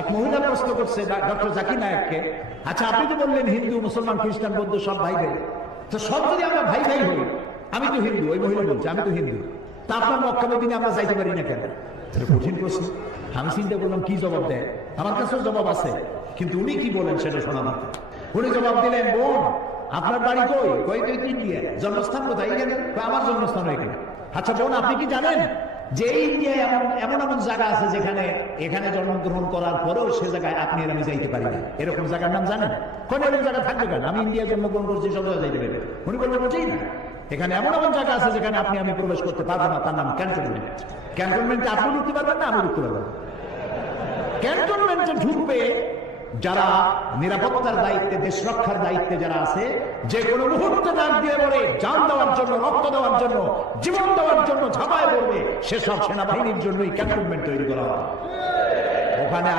এক মহিলা প্রশ্ন করছে ডক্টর জাকির নায়েককে, আচ্ছা আপনি তো বললেন হিন্দু মুসলমান খ্রিস্টান বৌদ্ধ সব ভাই ভাই, তো সব যদি আমরা ভাই ভাই হই, আমি তো হিন্দু, ওই মহিলা বলছে আমি তো হিন্দু, তা আপনার মক্কা মদিনা আমরা যাইতে পারি না কেন? এটা কঠিন প্রশ্ন। আমি চিন্তা করলাম কি জবাব দেয়, আমার কাছেও জবাব আছে, কিন্তু উনি কি বলেন সেটা শোনা দরকার। উনি জবাব দিলেন, বোন আপনার বাড়ি কই? কই তুই ইন্ডিয়া, জন্মস্থান কোথায়? এখানে। আমার জন্মস্থান এখানে। আচ্ছা বোন আপনি কি জানেন যে ইন্ডিয়ায় এমন এমন জায়গা আছে যেখানে এখানে জন্মগ্রহণ করার পরেও সে জায়গায় আপনি আর আমি যাইতে পারি না, এরকম জায়গার নাম জানেন? কোন এরকম জায়গা থাকবে কেন? আমি ইন্ডিয়ায় জন্মগ্রহণ করছি, সব জায়গায় যাইতে পারি। উনি বলবেন বুঝি না, এখানে এমন এমন জায়গা আছে যেখানে আপনি আমি প্রবেশ করতে পারবো না, তার নাম ক্যান্টনমেন্ট। ক্যান্টনমেন্টে আপনি ঢুকতে পারবেন না, আমি ঢুকতে পারবো না। ক্যান্টনমেন্টে ঢুকবে যারা নিরাপত্তার দায়িত্বে, দেশ রক্ষার দায়িত্বে যারা আছে, যে কোনো মুহূর্তে ডাক দিয়ে বলে জান দেওয়ার জন্য, রক্ত দেওয়ার জন্য, জীবন দেওয়ার জন্য ঝাঁপায় পড়বে, সেসব সেনাবাহিনীর জন্যই ক্যান্টনমেন্ট তৈরি করা হয়। ওখানে